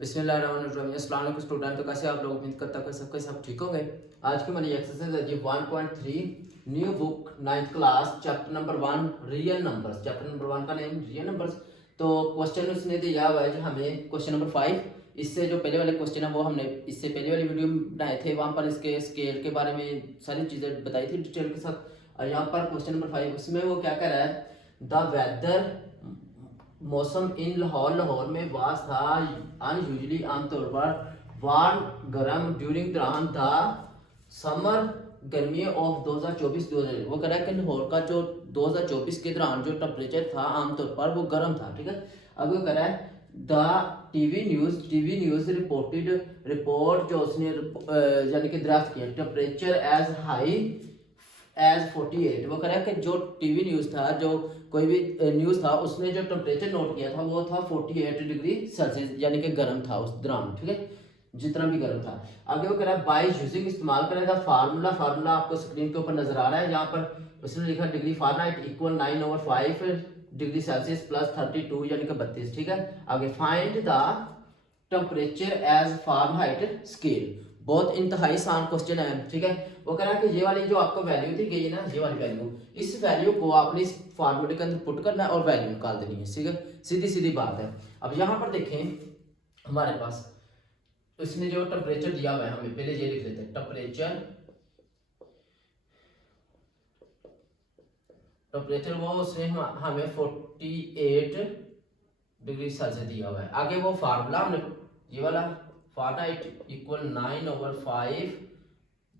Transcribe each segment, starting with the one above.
बिस्मिल्लाहिर्रहमानिर्रहीम। अस्सलाम वालेकुम स्टूडेंट। तो कैसे आप लोग, उम्मीद करता है सबके सब ठीक होंगे। आज की हमारी एक्सरसाइज है जी 1.3 new book 9th class chapter number 1 real numbers. Chapter number 1 का नेम रियल नंबर्स। तो क्वेश्चन उसने दिया हुआ है जी हमें क्वेश्चन नंबर 5। इससे जो पहले वाले क्वेश्चन है वो हमने इससे पहले वाली वीडियो में बनाए थे, वहाँ पर इसके स्केल के बारे में सारी चीज़ें बताई थी डिटेल के साथ। और यहाँ पर क्वेश्चन नंबर 5 उसमें वो क्या कह रहा है, द वेदर मौसम इन लाहौर लाहौर में वास था अनयूजली आमतौर पर वार्म गर्म ड्यूरिंग दौरान द समर गर्मियों ऑफ 2024-2025। वो कह रहा है कि लाहौर का जो 2024 के दौरान जो टेम्परेचर था आमतौर पर वो गर्म था। ठीक है, अब वो कह रहा है द टीवी न्यूज रिपोर्ट जो उसने यानी कि दरियाफ्त किया टेम्परेचर एज हाई एज 48। वो कह रहा है कि जो टीवी न्यूज़ था, जो कोई भी न्यूज़ था, उसने जो टेम्परेचर नोट किया था वो था 48 डिग्री सेल्सियस, यानी कि गर्म था उस दौरान। ठीक है, जितना भी गर्म था। आगे वो कह रहा है बाय यूजिंग इस्तेमाल करेगा फार्मूला आपको स्क्रीन के ऊपर नजर आ रहा है। यहाँ पर उसने लिखा degree Fahrenheit equal 9/5 degree Celsius plus 32 यानी कि 32। ठीक है, आगे find the temperature as Fahrenheit scale. बहुत इंतहाई आसान क्वेश्चन है। ठीक है, वो कह रहा है कि ये वाली जो आपको वैल्यू दी गई है ना, ये वाली वैल्यू, इस वैल्यू को आपने इस फार्मूले के अंदर पुट करना है और वैल्यू निकाल देनी है। ठीक है, सीधी सीधी बात है। अब यहाँ पर देखें हमारे पास इसने जो टेम्परेचर दिया हुआ है, हमें पहले ये लिख लेते हैं टेम्परेचर वो उसने हमें 48 डिग्री सेल्सियस दिया हुआ है। आगे वो फार्मूला हमने ये वाला Fahrenheit equal 9/5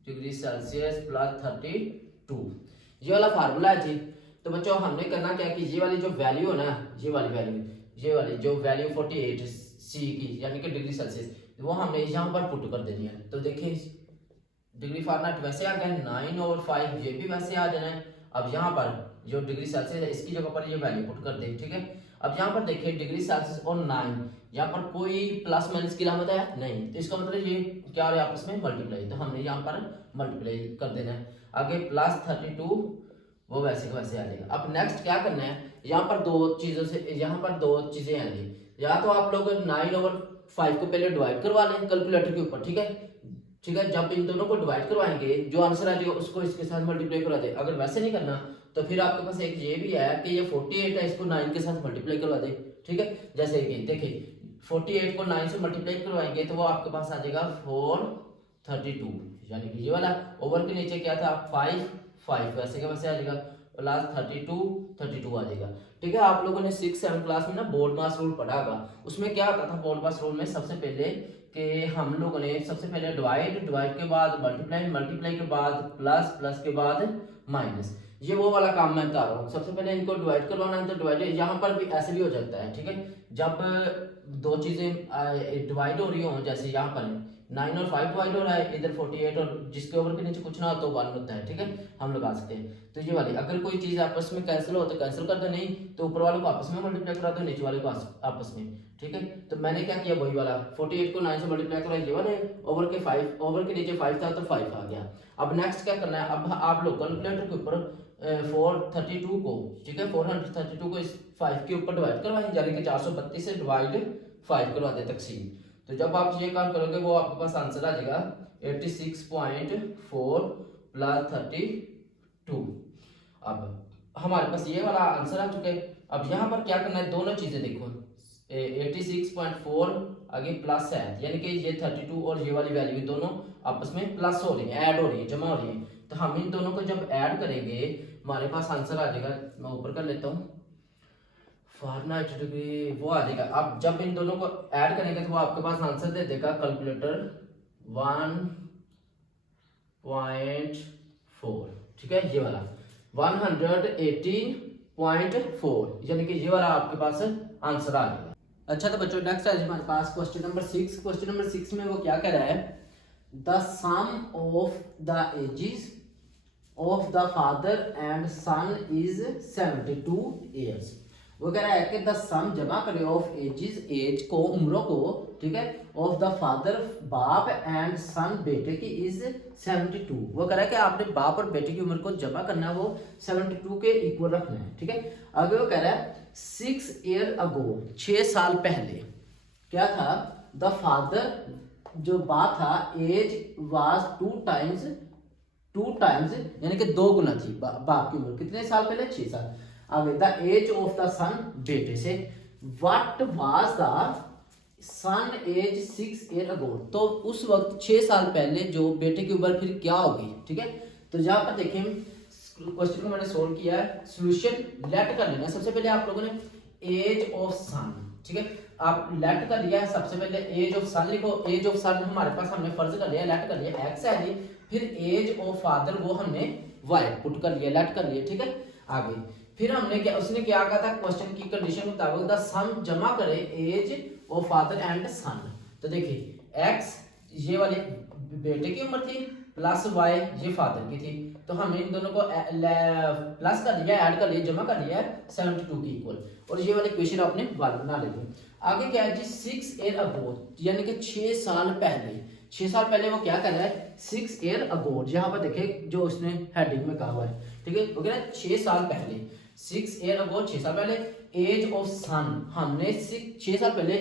degree Celsius plus 32, ये वाला फार्मूला है जी। तो बच्चों हमने करना क्या कि ये वाली जो वैल्यू है ना, ये वाली जो वैल्यू 48 सी की यानी कि डिग्री सेल्सियस, वो हमने यहाँ पर पुट कर देनी है। तो देखिए डिग्री फ़ारेनहाइट वैसे आ गया 9/5, ये भी वैसे आ जाना है। अब यहाँ पर जो डिग्री सेल्सियस है इसकी जगह पर ये वैल्यू पुट कर दें। ठीक है, अब यहाँ पर देखिए डिग्री सेल्सियस और 9, यहाँ पर कोई प्लस माइनस की लामत है नहीं, तो इसका मतलब ये क्या हो रहा है आपस में मल्टीप्लाई, तो हमने यहाँ पर मल्टीप्लाई कर देना है। आगे प्लस 32 वो वैसे का वैसे आ जाएगा। अब नेक्स्ट क्या करना है, यहाँ पर दो चीजें आएंगी। या तो आप लोग 9/5 को पहले डिवाइड करवा लें कैलकुलेटर के ऊपर। ठीक है, जब इन दोनों को डिवाइड करवाएंगे जो आंसर आ जाएगा उसको इसके साथ मल्टीप्लाई करवा दे। अगर वैसे नहीं करना तो फिर आपके पास एक ये भी है कि ये 48 है, इसको 9 के साथ मल्टीप्लाई करवा दे। ठीक है, जैसे कि देखिए 48 को 9 से मल्टीप्लाई करवाएंगे तो वो आपके पास आ जाएगा 432, यानी कि ये वाला ओवर के नीचे क्या था 5 वैसे का वैसे आ जाएगा प्लस 32 आ जाएगा। ठीक है, आप लोगों ने 6-7 क्लास में ना बोर्ड मास रूल पढ़ा होगा। उसमें क्या होता था बोर्ड मास रूल में, सबसे पहले कि हम लोगों ने सबसे पहले डिवाइड के बाद मल्टीप्लाई के बाद प्लस के बाद माइनस, ये वो वाला काम मैं बता रहा हूँ। सबसे पहले इनको डिवाइड करवाना है तो डिवाइड यहाँ पर भी ऐसे भी हो जाता है। ठीक है, जब दो चीजें डिवाइड हो रही हो, जैसे यहाँ पर 9 और 5 डिवाइड हो रहा है, इधर 48 और जिसके ओवर के नीचे कुछ ना हो तो 1 होता है। ठीक है, हम लगा सकते हैं। तो ये वाली अगर कोई चीज आपस में कैंसिल हो तो कैंसिल कर दो, नहीं तो ऊपर वाले को आपस में मल्टीप्लाई करा दो, नीचे वाले को आपस में। ठीक है, तो मैंने क्या किया वही वाला 48 को 9 से मल्टीप्लाई करा, ये वाले ओवर के नीचे 5 था तो 5 आ गया। अब नेक्स्ट क्या करना है, अब आप लोग कैलकुलेटर के ऊपर 432 को, ठीक है 432 को इस 5 के ऊपर डिवाइड करवाएं, यानी कि 432 से डिवाइड 5 करवा दे तकसीम। तो जब आप ये काम करोगे वो आपके पास आंसर आ जाएगा 86.4 प्लस 32। अब हमारे पास ये वाला आंसर आ चुका है। अब यहाँ पर क्या करना है, दोनों चीजें देखो 86.4 आगे प्लस है, यानी कि ये 32 और ये वाली वैल्यू दोनों आपस में प्लस हो रही है, ऐड हो रही है, जमा हो रही है। तो हम इन दोनों को जब ऐड करेंगे हमारे पास आंसर आ जाएगा, मैं ऊपर कर लेता हूँ फ़ारेनहाइट डिग्री वो आ जाएगा। अब जब इन दोनों को ऐड करेंगे तो वो आपके पास आंसर दे देगा कैलकुलेटर 1.4। ठीक है, ये वाला 118.4, यानी कि ये वाला आपके पास आंसर आ जाएगा। अच्छा, तो बच्चों नेक्स्ट है हमारे पास क्वेश्चन नंबर 6। क्वेश्चन नंबर 6 में वो क्या कह रहा है, the sum of the ages of the father and son is 72 years. वो कह रहा है कि द सम जमा करें ऑफ एजेस, एज को, उम्रों को, ठीक है, ऑफ द फादर बाप एंड सन बेटे की इज 72। वो कह रहा है कि आपने बाप और बेटे की उम्र को जमा करना है, वो 72 के इक्वल रखना है। ठीक है, आगे वो कह रहा है 6 ईयर अगो, 6 साल पहले क्या था, द फादर, जो बात था, एज वाज 2 टाइम्स यानी कि 2 गुना थी बाप की उम्र, कितने साल पहले? 6 साल। आगे the age of the son, बेटे से, what was the son age 6 year ago, तो उस वक्त 6 साल पहले जो बेटे की उम्र फिर क्या होगी, ठीक है। तो यहाँ पर देखें क्वेश्चन को मैंने सोल्व किया है, सोल्यूशन लेट कर लेना। सबसे पहले आप लोगों ने एज ऑफ सन, ठीक है, आप लेट कर लिया है, सबसे पहले एज ऑफ सन लिखो। एज ऑफ सन हमारे पास हमने फर्ज कर लिया, लेट कर लिया, एक्स है जी। फिर एज ऑफ फादर वो हमने वाई पुट कर लिया, लेट कर लिया, ठीक है। आगे फिर हमने क्या, उसने क्या कहा था, क्वेश्चन की कंडीशन के मुताबिक द सम जमा करे एज ऑफ फादर एंड सन। तो देखिए एक्स ये वाली बेटे की उम्र थी प्लस वाई ये फादर की थी, तो हमने इन दोनों को प्लस कर लिया, ऐड कर लिया, जमा कर लिया 72 की इक्वल, और ये वाली इक्वेशन आपने बना लेनी। आगे क्या है जी, 6 ईयर अगो यानी कि 6 साल पहले, 6 साल पहले वो क्या कर रहा है, 6 ईयर अगो, यहाँ पर देखिए जो उसने हेडिंग में कहा हुआ है, ठीक है, वो कह रहा है 6 साल पहले, 6 ईयर अगो 6 साल पहले। एज ऑफ सन हमने 6 साल पहले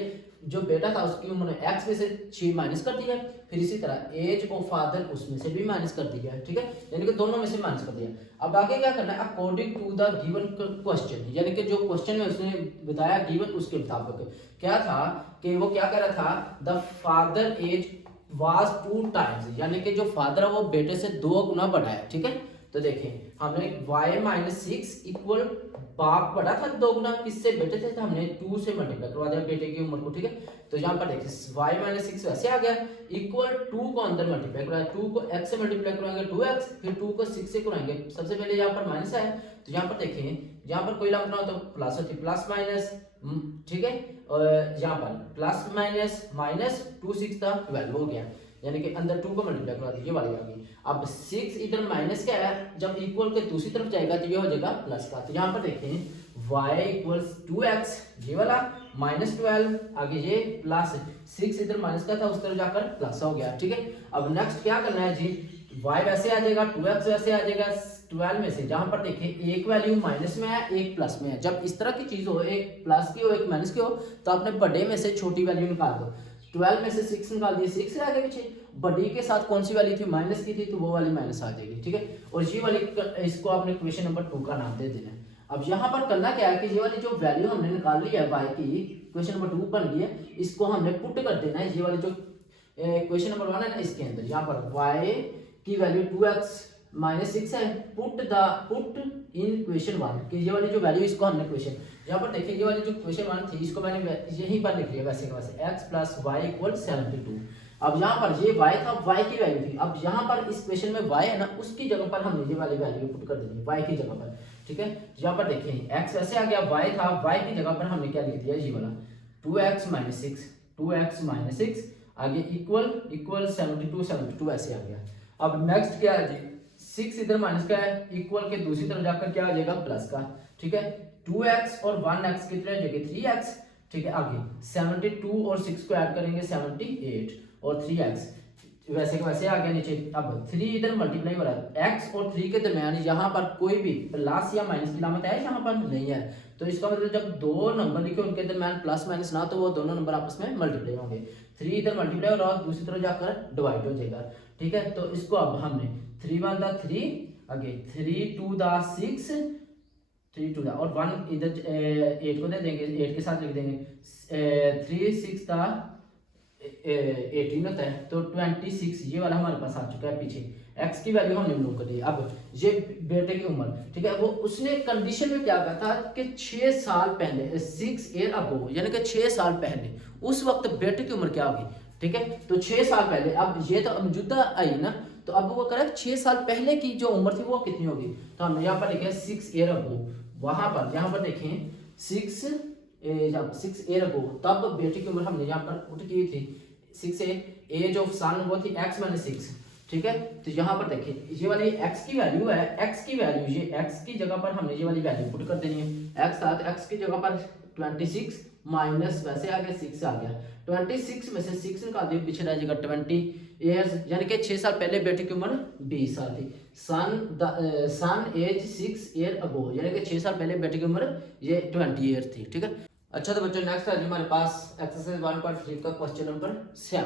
जो बेटा था उसकी उम्र एक्स में से 6 माइनस कर दिया, फिर इसी तरह एज ऑफ फादर उसमें से भी माइनस कर दिया है, ठीक है, यानी कि दोनों में से माइनस कर दिया। अब आगे क्या करना है, according to the given question, यानी कि जो क्वेश्चन में उसने बताया गिवन उसके मुताबिक क्या था कि वो क्या कर रहा था, the father age was 2 times, यानी कि जो फादर है वो बेटे से 2 गुना बड़ा है, ठीक है। तो देखें हमने y माइनस 6 इक्वल बाप बड़ा था 2 गुना, किससे, बेटे थे, तो हमने 2 से मल्टीप्लाई करवा दिया बेटे की उम्र को, ठीक है। तो यहाँ पर देखिए y माइनस 6 वैसे आ गया, इक्वल 2 को अंदर मल्टीप्लाई करवाया, 2 को x से मल्टीप्लाई करवाएंगे 2x, फिर 2 को 6 से कराएंगे, सबसे पहले यहाँ पर माइनस है, तो यहाँ पर देखिए यहाँ पर कोई लंबना हो तो प्लस होती, प्लस माइनस, ठीक है, और यहाँ पर प्लस माइनस माइनस 2 6 था 12 हो गया, यानी कि अंदर 2 को मल्टीप्लाई करवा दी, ये वाली आ गई। अब 6 इधर माइनस क्या है, जब इक्वल के दूसरी तरफ जाएगा तो ये हो जाएगा प्लस का, तो यहाँ पर देखें y इक्वल्स 2x ये वाला माइनस 12, आगे ये प्लस 6 इधर माइनस का था उस तरफ जाकर प्लस हो गया, ठीक है। अब नेक्स्ट क्या करना है जी, y वैसे आ जाएगा, 2x वैसे आ जाएगा 12 में से, जहां पर देखिए एक वैल्यू माइनस में है एक प्लस में है, जब इस तरह की चीज हो, एक प्लस की हो एक माइनस की हो, तो आपने बड़े में से छोटी वैल्यू निकाल दो। 12 में से 6 निकाल दिए, 6 रह गए पीछे, बड़ी के साथ कौन सी वैल्यू थी, माइनस की थी, तो वो वाली माइनस आ जाएगी, ठीक है। और ये वाली इसको आपने क्वेश्चन नंबर 2 का नाम दे देना है। अब यहाँ पर करना क्या है कि ये वाली जो वैल्यू हमने निकाल ली है y की, क्वेश्चन नंबर 2 बन गई है, इसको हमने पुट कर देना है, ये वाली जो क्वेश्चन नंबर 1 है ना इसके अंदर, यहाँ पर y की वैल्यू 2x माइनस 6 है, पुट इन क्वेश्चन 1 कि ये वाली जो वैल्यू इसको हमने क्वेश्चन, यहाँ पर देखिए ये वाली जो क्वेश्चन 1 थी इसको मैंने यहीं पर लिख लिया वैसे का वैसे, x प्लस वाई इक्वल 72। अब यहाँ पर ये y था, y की वैल्यू थी, अब यहाँ पर इस क्वेश्चन में y है ना, उसकी जगह पर हमने ये वाली वैल्यू पुट कर देनी y की जगह पर, ठीक है। यहाँ पर देखिए x वैसे आ गया, y था, y की जगह पर हमने क्या लिख दिया, ये वाला 2x माइनस 6, 2x माइनस 6 आगे इक्वल 72 ऐसे आ गया। अब नेक्स्ट क्या है जी, 6 इधर माइनस का है, इक्वल के दूसरी तरफ जाकर क्या आ जाएगा, प्लस का, ठीक है। 2x और 1x कितने हो जाएंगे, 3x, ठीक है। आगे 72 और 6 को ऐड करेंगे 78 और 3x वैसे का वैसे आ गया नीचे। अब 3 इधर मल्टीप्लाई हो रहा है, x और 3 के दरमियान यहाँ पर कोई भी प्लस या माइनस की लामत है, यहाँ पर नहीं है, तो इसका मतलब जब दो नंबर लिखे उनके दरमियान प्लस माइनस ना, तो वो दोनों नंबर आपस में मल्टीप्लाई होंगे। 3 इधर मल्टीप्लाई हो रहा है, दूसरी तरफ जाकर डिवाइड हो जाएगा, ठीक है। तो इसको अब हमने 3 1 दा 3, आगे 3 2 दा 6, 3 2 दा और 1 इधर 8 को दे देंगे, 8 के साथ लिख देंगे, 3 6 दा 18 होता है, तो 26 ये वाला हमारे पास आ चुका है पीछे, x की वैल्यू हमने नोट कर दी। अब ये बेटे की उम्र, ठीक है, वो उसने कंडीशन में क्या कहा था कि 6 साल पहले, 6 ईयर अगो यानी कि 6 साल पहले, उस वक्त बेटे की उम्र क्या होगी, ठीक है। तो 6 साल पहले, अब ये तो मौजूदा आई ना, तो अब वो करें 6 साल पहले की जो उम्र थी वो कितनी होगी, तो हमने यहाँ पर लिखा है 6 ईयर अगो, वहां पर यहाँ पर देखें 6 ईयर अगो, तब बेटे की उम्र हमने यहाँ पर पुट की थी 6 एज ऑफ सन वो थी x माइनस 6, ठीक है। तो यहाँ पर देखिए ये वाली x की वैल्यू है, x की वैल्यू ये x की जगह पर हमने ये वाली वैल्यू पुट कर देनी है, x था तो x की जगह पर 26 माइनस वैसे आ गया 6 आ गया, 26 में से 6 निकाल दिए, पीछे रह जाएगा 20 ईयर्स, यानी कि 6 साल पहले बेटे की उम्र 20 साल थी। सन एज 6 ईयर अगो यानी कि 6 साल पहले बेटे की उम्र ये 20 ईयर थी, ठीक है। अच्छा तो बच्चों नेक्स्ट है हमारे पास एक्सरसाइज 1.3 का क्वेश्चन नंबर 7।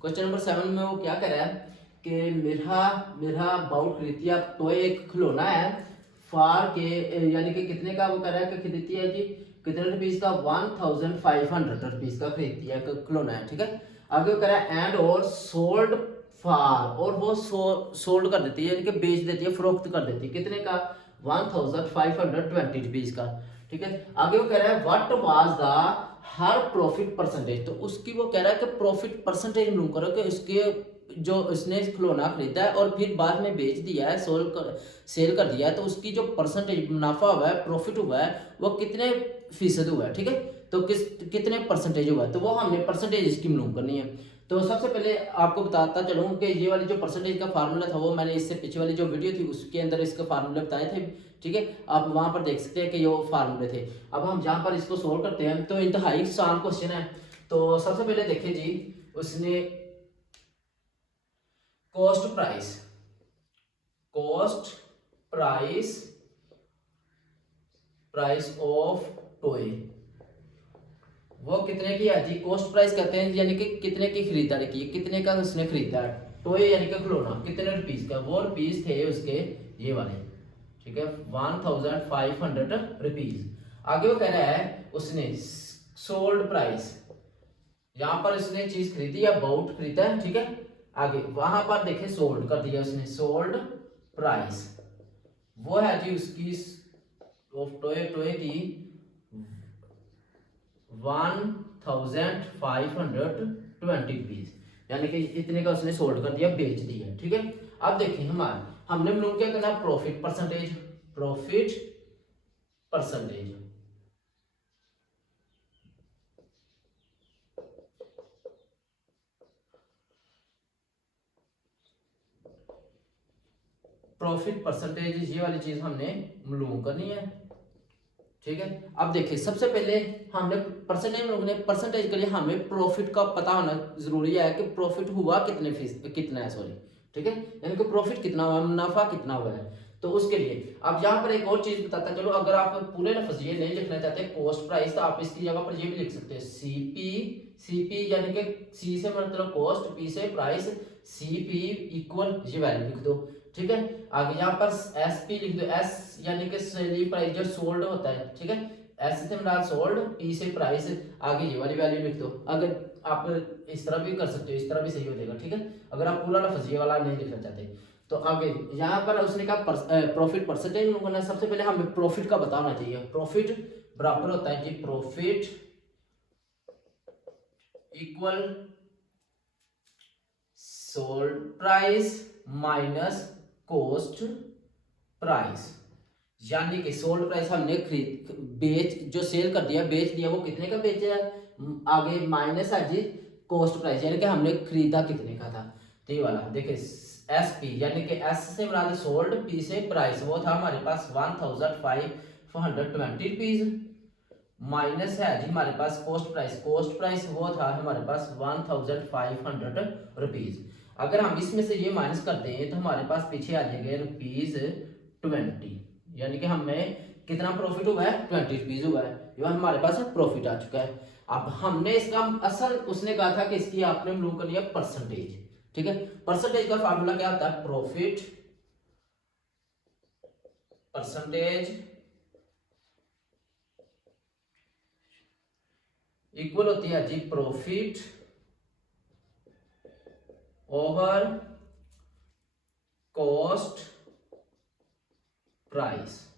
क्वेश्चन नंबर 7 में वो क्या कह रहा है कि मेरा मेरा बाउट खरीदती है तो एक खिलौना है फार के यानी कि कितने का वो कह रहा है कि खरीदती है जी कितने रुपीस का 1500 रुपीस का खरीदती है खिलौना है। ठीक है, आगे वो कह रहा है एंड और सोल्ड फार और वो सोल्ड कर देती है यानी कि बेच देती है फरोख्त कर देती है कितने का 1520 रुपीस का। ठीक है, आगे वो कह रहा है what was the her profit percentage, तो उसकी वो कह रहा है कि प्रॉफिट परसेंटेज मालूम करो कि उसके जो उसने खिलौना खरीदा है और फिर बाद में बेच दिया है सेल कर दिया है तो उसकी जो परसेंटेज मुनाफा हुआ है प्रॉफिट हुआ है वो कितने फीसद हुआ है। ठीक है, तो कितने परसेंटेज हुआ है तो वो हमने परसेंटेज इसकी मालूम करनी है। तो सबसे पहले आपको बताता चलूँ कि ये वाली जो परसेंटेज का फार्मूला था वो मैंने इससे पीछे वाली जो वीडियो थी उसके अंदर इसके फार्मूले बताए थे। ठीक है, आप वहां पर देख सकते हैं कि ये फार्मूले थे। अब हम जहां पर इसको सोल्व करते हैं तो इंतहाई आसान क्वेश्चन है। तो सबसे पहले देखिए जी उसने कॉस्ट प्राइस ऑफ टॉय वो कितने की है जी। कॉस्ट प्राइस कहते हैं यानी कि कितने की खरीदारी की कितने का उसने खरीदा है टॉय यानी कि खिलौना कितने रुपीस का वो रुपीस थे उसके ये वाले। ठीक है, 1500 रुपीज। आगे वो कह रहा है उसने सोल्ड प्राइस यहां पर उसने चीज खरीदी या बाउट खरीदा है। ठीक है, आगे वहां पर देखे सोल्ड कर दिया उसने सोल्ड प्राइस वो है जी उसकी टोए टोए की 1520 रुपीज यानी कि इतने का उसने सोल्ड कर दिया बेच दिया। ठीक है, अब देखिए हमने मालूम क्या करना प्रॉफिट परसेंटेज ये वाली चीज हमने मालूम करनी है। ठीक है, अब देखिए सबसे पहले हमने परसेंटेज के लिए हमें प्रॉफिट का पता होना जरूरी है कि प्रॉफिट हुआ कितना है सॉरी। ठीक है, यानी कि प्रॉफिट कितना हुआ मुनाफा कितना हुआ है। तो उसके लिए अब यहाँ पर एक और चीज बताता चलो अगर आप पूरे लफ्ज ये नहीं लिखना चाहते कॉस्ट प्राइस तो आप इसकी जगह पर ये भी लिख सकते हैं सीपी यानी कि सी से मतलब कॉस्ट पी से प्राइस सीपी इक्वल ये वैल्यू लिख दो। ठीक है, आगे यहाँ पर एस पी लिख दो एस यानी कि सेलिंग प्राइस जो सोल्ड होता है। ठीक है, एस से मतलब सोल्ड पी से प्राइस आगे ये वाली वैल्यू लिख दो। अगर आप इस तरह भी कर सकते हो इस तरह भी सही हो जाएगा। ठीक है, अगर आप पूरा लफ्ज ये वाला नहीं लिखना चाहते तो आगे यहाँ पर उसने कहा प्रॉफिट परसेंटेज करना। सबसे पहले हमें प्रॉफिट का पता होना चाहिए। प्रॉफिट बराबर होता है जी profit equal sold price minus cost price यानी कि सोल्ड प्राइस हमने जो सेल कर दिया बेच दिया वो कितने का बेचा है आगे माइनस है जी कॉस्ट प्राइस यानी कि हमने खरीदा कितने का था। तो ये वाला देखिए एस पी यानी कि एस से मतलब सोल्ड पी से प्राइस वो था हमारे पास 1520 रुपीज माइनस है जी हमारे पास कॉस्ट प्राइस वो था हमारे पास 1500 रुपीज। अगर हम इसमें से ये माइनस करते हैं तो हमारे पास पीछे आ जाएंगे ₹20 यानी कि हमें कितना प्रॉफिट हुआ है 20 रुपीज हुआ है। ये हमारे पास प्रॉफिट आ चुका है। अब हमने इसका असल उसने कहा था कि इसकी आपने मालूम करनी है परसेंटेज। ठीक है, परसेंटेज का फार्मूला क्या होता है प्रॉफिट परसेंटेज इक्वल होती है जी profit over cost price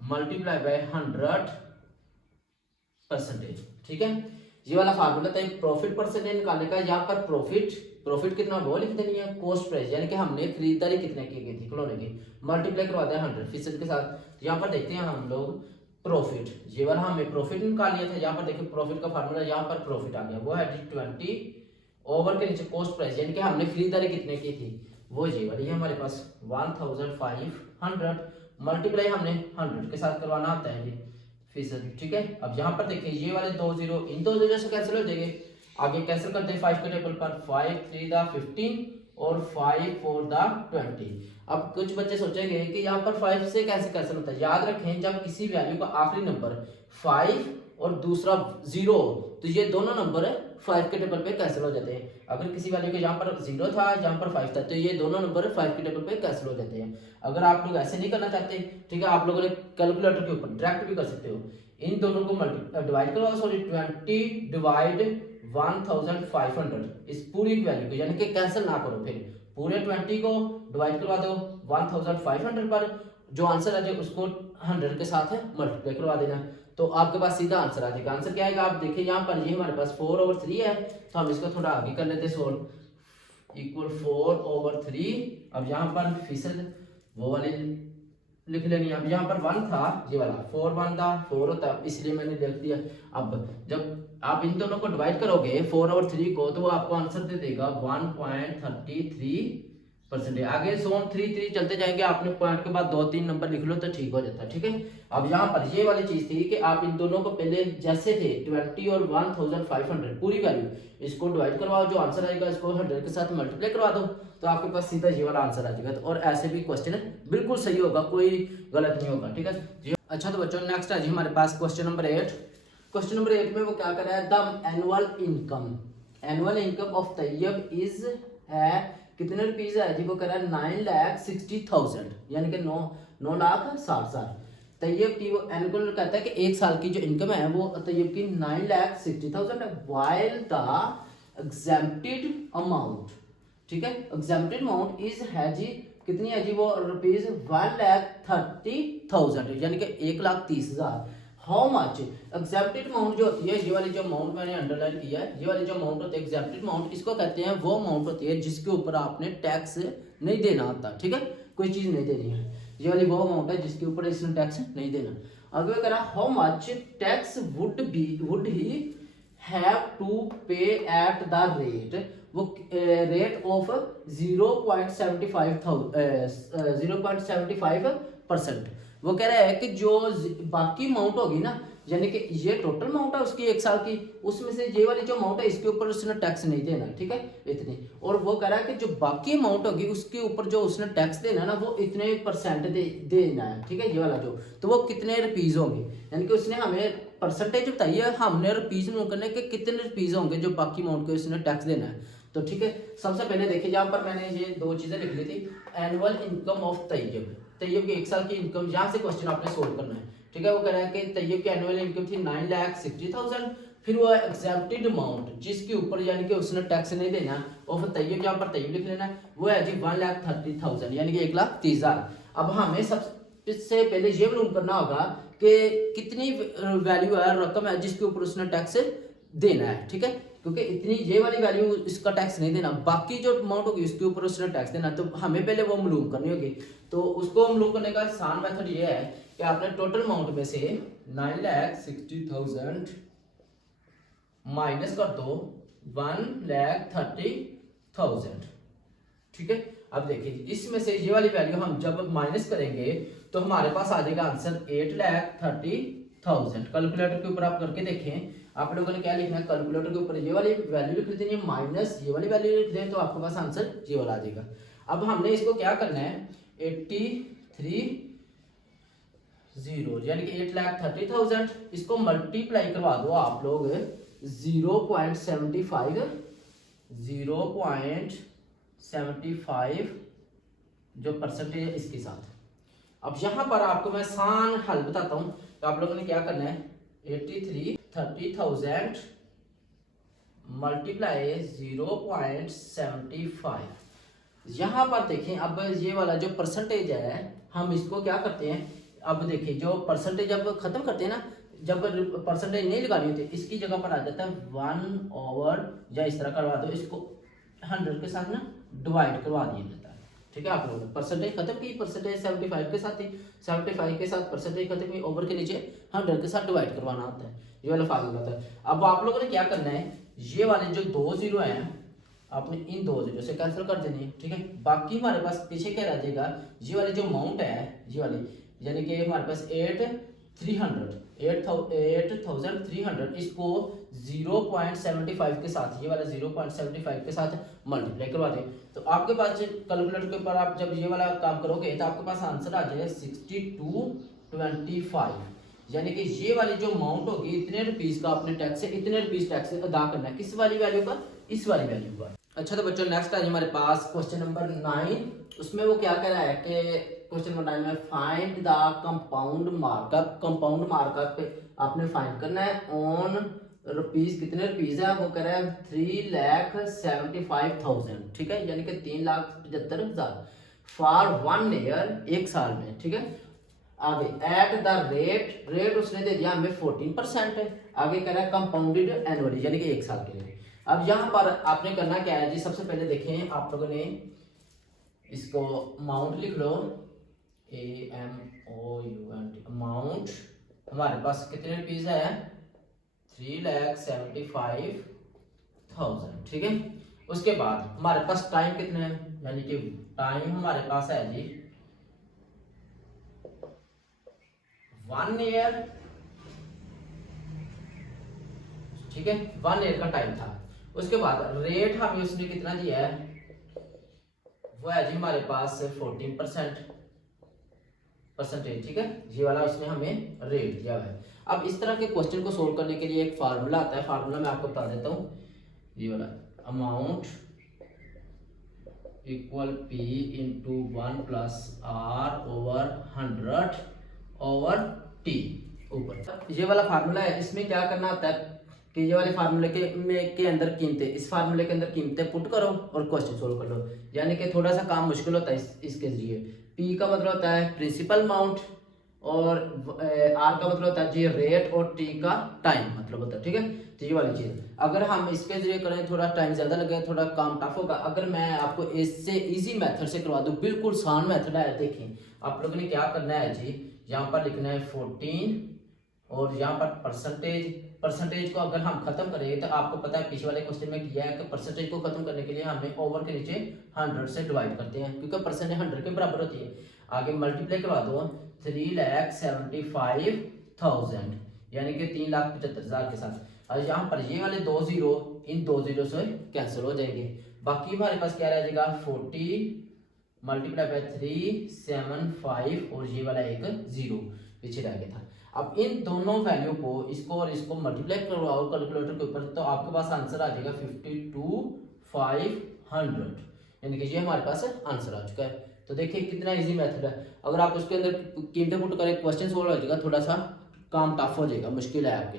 multiply by 100%। ठीक है, ये वाला फार्मूला था प्रॉफिट परसेंटेज निकालने का। यहाँ पर प्रॉफिट कितना वो लिख देनी है कॉस्ट प्राइस यानी कि हमने खरीदारी कितने की थी खिलौने की मल्टीप्लाई करवाते हैं 100% के साथ। यहाँ पर देखते हैं हम लोग प्रॉफिट ये वाला हमें प्रॉफिट निकाल लिया था। यहाँ पर देखिए प्रॉफिट का फार्मूला यहाँ पर प्रॉफिट आ गया वो है 20 ओवर के नीचे कॉस्ट प्राइस यानी कि हमने खरीदारी कितने की थी वो ये वाली है हमारे पास 1500 मल्टीप्लाई हमने 100 के साथ करवाना होता है जी फीसद। ठीक है, अब यहाँ पर देखिए ये वाले 2 जीरो इन 2 जीरो से कैंसिल हो जाएंगे। आगे कैंसिल करते हैं 5 के टेबल पर 5 3 दा 15 और 5 4 दा 20। अब कुछ बच्चे सोचेंगे कि यहाँ पर 5 से कैसे कैंसिल होता है। याद रखें जब किसी वैल्यू का आखिरी नंबर 5 और दूसरा 0 तो ये दोनों नंबर 5 के टेबल पे कैंसिल हो जाते हैं। अगर किसी वैल्यू के यहाँ पर 0 था यहाँ पर 5 था तो ये दोनों नंबर 5 के टेबल पे कैंसिल हो जाते हैं। अगर आप लोग ऐसे नहीं करना चाहते, ठीक है, आप लोगों ने कैलकुलेटर के ऊपर डायरेक्ट भी कर सकते हो। इन दोनों को डिवाइड करवाओ, सॉरी 20 डिवाइड 1500 इस पूरी वैल्यू को, यानी कि कैंसिल ना करो, फिर पूरे 20 को डिवाइड करवा दो 1500 पर, जो आंसर आ जाए उसको 100 के साथ मल्टीप्लाई करवा देना, तो आपके पास सीधा आंसर आ जाएगा। आंसर क्या आएगा आप देखिए यहाँ पर, ये हमारे पास 4/3 है, तो हम इसको थोड़ा आगे कर लेते हैं सोल्व, इक्वल 4/3। अब यहाँ पर फीसद वो वाली लिख लेनी है। अब यहाँ पर 1 था, ये वाला 4 1 था, 4 होता इसलिए मैंने लिख दिया। अब जब आप इन दोनों को डिवाइड करोगे 4/3 को, तो वो आपको आंसर दे देगा 1.33%। आगे 3 चलते जाएंगे, आपने पॉइंट के बाद 2-3 नंबर लिख लो तो ठीक हो जाता है, ठीक है। अब यहाँ पर ये वाली चीज थी कि आप इन दोनों को पहले जैसे थे 20 और 1500 पूरी वैल्यू इसको डिवाइड करवाओ, जो आंसर आएगा इसको 100 के साथ मल्टीप्लाई करवा दो, तो आपके पास सीधा ये वाला आंसर आ जाएगा। तो और ऐसे भी क्वेश्चन बिल्कुल सही होगा, कोई गलत नहीं होगा, ठीक है जी। अच्छा तो बच्चों नेक्स्ट है जी हमारे पास क्वेश्चन नंबर 8। क्वेश्चन नंबर 8 में वो क्या कर रहा है, the annual income of Tayyab is है कितने रुपीज है जी, वो कर रहा है 9,60,000 यानी कि 9,60,000। तैयब की वो एनुअल कहता है कि एक साल की जो इनकम है वो तैयब की 9,60,000 है, वाइल द एग्जेम्प्टेड अमाउंट, ठीक है, एग्जेम्प्टेड अमाउंट इज है जी कितनी है जी, वो रुपीज 1,30,000 यानी कि 1,30,000। हाउ मच एग्जेम्प्टेड अमाउंट जो होती है, ये वाली जो अमाउंट मैंने अंडरलाइन किया है, ये वाली जो अमाउंट होती है एग्जेम्प्टेड अमाउंट, इसको कहते हैं वो अमाउंट होती है जिसके ऊपर आपने टैक्स नहीं देना होता, ठीक है, कोई चीज नहीं देनी है, ये वाली वो अमाउंट है जिसके ऊपर इसने टैक्स नहीं देना। अगर कह रहा how much tax would he have to pay at the rate, वो रेट ऑफ 0.75%। वो कह रहा है कि जो बाकी अमाउंट होगी ना, यानी कि ये टोटल अमाउंट है उसकी एक साल की, उसमें से ये वाली जो अमाउंट है इसके ऊपर उसने टैक्स नहीं देना, ठीक है, इतनी। और वो कह रहा है कि जो बाकी अमाउंट होगी उसके ऊपर जो उसने टैक्स देना ना वो इतने परसेंट देना है, ठीक है, ये वाला जो, तो वो कितने रुपीज होंगे, यानी कि उसने हमें परसेंटेज बताइए, हमने रुपीज में करने के कितने रुपीज होंगे जो बाकी अमाउंट को उसने टैक्स देना है। तो ठीक है, सबसे पहले देखिए यहाँ पर मैंने ये दो चीजें लिख ली थी, एनुअल इनकम ऑफ तैयब की एक साल की इनकम, यहाँ से क्वेश्चन आपने सोल्व करना है, ठीक है। वो कह रहा है कि तैयब की एनुअल इनकम थी 9,60,000, फिर वो एग्जेम्प्टेड अमाउंट जिसके ऊपर यानी कि उसने टैक्स नहीं देना, और तैयब यहाँ पर तैयब लिख लेना है, वो है जी 1,30,000 यानी कि 1,30,000। अब हमें सबसे पहले ये मालूम करना होगा कि कितनी वैल्यू है, रकम है जिसके ऊपर उसने टैक्स देना है, ठीक है, क्योंकि इतनी ये वाली वैल्यू इसका टैक्स नहीं देना, बाकी जो अमाउंट होगी उसके ऊपर उसने टैक्स देना, तो हमें पहले वो मालूम करनी होगी। तो उसको मालूम करने का आसान मेथड ये है कि आपने टोटल अमाउंट में से 9,60,000 माइनस कर दो 1,30,000, ठीक है। अब देखिए इसमें से ये वाली वैल्यू हम जब माइनस करेंगे तो हमारे पास आ जाएगा आंसर 8,30,000। कैलकुलेटर के ऊपर आप करके देखें, आप लोगों ने क्या लिखना है, कैलकुलेटर के ऊपर ये वाली वैल्यू लिख देनी है माइनस ये वाली वैल्यू लिख दें, तो आपके पास आंसर ये वाला आ जाएगा। अब हमने इसको क्या करना है, 83,000 यानी कि 8,30,000, इसको मल्टीप्लाई करवा दो आप लोग 0.75 जो परसेंटेज है इसके साथ। अब यहाँ पर आपको मैं आसान हल बताता हूँ, तो आप लोगों ने क्या करना है, 30,000 मल्टीप्लाई 0.75। यहाँ पर देखें, अब ये वाला जो परसेंटेज है हम इसको क्या करते हैं, अब देखिए जो परसेंटेज अब खत्म करते हैं ना, जब परसेंटेज नहीं लगानी होती इसकी जगह पर आ जाता है 1/, या इस तरह करवा दो, इसको 100 के साथ ना डिवाइड करवा दिया जाता है, ठीक है। आप लोगों ने परसेंटेज खत्म की, परसेंटेज 75 के साथ थी, 75 के साथ परसेंटेज खत्म की, ओवर के नीचे 100 के साथ डिवाइड करवाना होता है, ये वाला फार्मूला होता है। अब आप लोगों ने क्या करना है, ये वाले जो 2 0 हैं आपने इन 2 0 से कैंसिल कर देनी है, ठीक है। बाकी हमारे पास पीछे क्या रह जाएगा, ये वाली जो अमाउंट है ये वाली, यानी कि हमारे पास 8,300 इसको 0.75 के साथ, ये वाला 0.75 के साथ मल्टीप्लाई करवा दें, तो आपके पास कैलकुलेटर के ऊपर आप जब ये वाला काम करोगे तो आपके पास आंसर आ जाएगा 6225, यानी कि ये वाली जो अमाउंट होगी इतने रुपीस का आपने टैक्स से इतने रुपीस टैक्स अदा करना है, किस वाली वैल्यू का, इस वाली वैल्यू का। अच्छा तो बच्चों नेक्स्ट आज हमारे पास क्वेश्चन नंबर 9। उसमें वो क्या कह रहा है कि क्वेश्चन नंबर 9 में find the compound markup. Compound markup पे आपने फाइंड करना है ऑन रुपीस, कितने रुपीस है, वो कह रहा है 3,75,000, ठीक है, यानी कि 3,75,000 फॉर 1 ईयर, एक साल में, ठीक है। आगे एट द रेट, रेट उसने दे दिया हमें 14% है। आगे कह रहा है कंपाउंडेड एनुअली, यानी कि एक साल के लिए। अब यहाँ पर आपने करना क्या है जी, सबसे पहले देखें आप लोगों ने इसको अमाउंट लिख लो, AMOUNT, अमाउंट हमारे पास कितने रुपीज है, 3,75,000, ठीक है। उसके बाद हमारे पास टाइम कितने हैं, यानी कि टाइम हमारे पास है जी 1 ईयर, ठीक है, 1 ईयर का टाइम था। उसके बाद रेट हमें उसने कितना दिया है, वो है जी हमारे पास 14%, ठीक है, ये वाला उसने हमें रेट दिया है। अब इस तरह के क्वेश्चन को सोल्व करने के लिए एक फार्मूला आता है, फार्मूला मैं आपको बता देता हूँ, ये वाला amount equal P into 1 plus R over 100 over T ऊपर। ये वाला फार्मूला है, इसमें क्या करना होता है कि ये वाले फार्मूले के अंदर कीमतें, इस फार्मूले के अंदर कीमतें पुट करो और क्वेश्चन सोल्व कर लो, यानी कि थोड़ा सा काम मुश्किल होता है इसके जरिए। P का मतलब होता है प्रिंसिपल अमाउंट और R का मतलब होता है जी रेट और T का टाइम मतलब होता है, ठीक है। तो ये वाली चीज़ अगर हम इसके जरिए करें थोड़ा टाइम ज़्यादा लगेगा, थोड़ा काम टफ होगा। अगर मैं आपको इससे इजी मेथड से करवा दूँ, बिल्कुल आसान मेथड है, देखें आप लोगों ने क्या करना है जी, यहाँ पर लिखना है 14 और यहाँ पर परसेंटेज को अगर हम खत्म करेंगे तो आपको पता है पिछले वाले क्वेश्चन में किया है कि परसेंटेज को खत्म करने के लिए हमें ओवर के नीचे 100 से डिवाइड करते हैं, क्योंकि परसेंटेज 100 के बराबर होती है। आगे मल्टीप्लाई करवा दो 3,75,000 यानी कि 3,75,000 के साथ। और यहाँ पर ये वाले 2 जीरो इन 2 जीरो से कैंसिल हो जाएंगे, बाकी हमारे पास क्या रह जाएगा 40 मल्टीप्लाई बाय 375 और ये वाला एक जीरो पीछे रह गया था। अब इन दोनों वैल्यू को इसको और इसको मल्टीप्लाई करवाओ कैलकुलेटर के ऊपर, तो आपके पास आंसर आ जाएगा 52,500, यानी कि ये हमारे पास आंसर आ चुका है। तो देखिए कितना इजी मेथड है, अगर आप उसके अंदर कीमतें पुट करें क्वेश्चन सोल्व हो जाएगा, थोड़ा सा काम टफ हो जाएगा, मुश्किल है आपके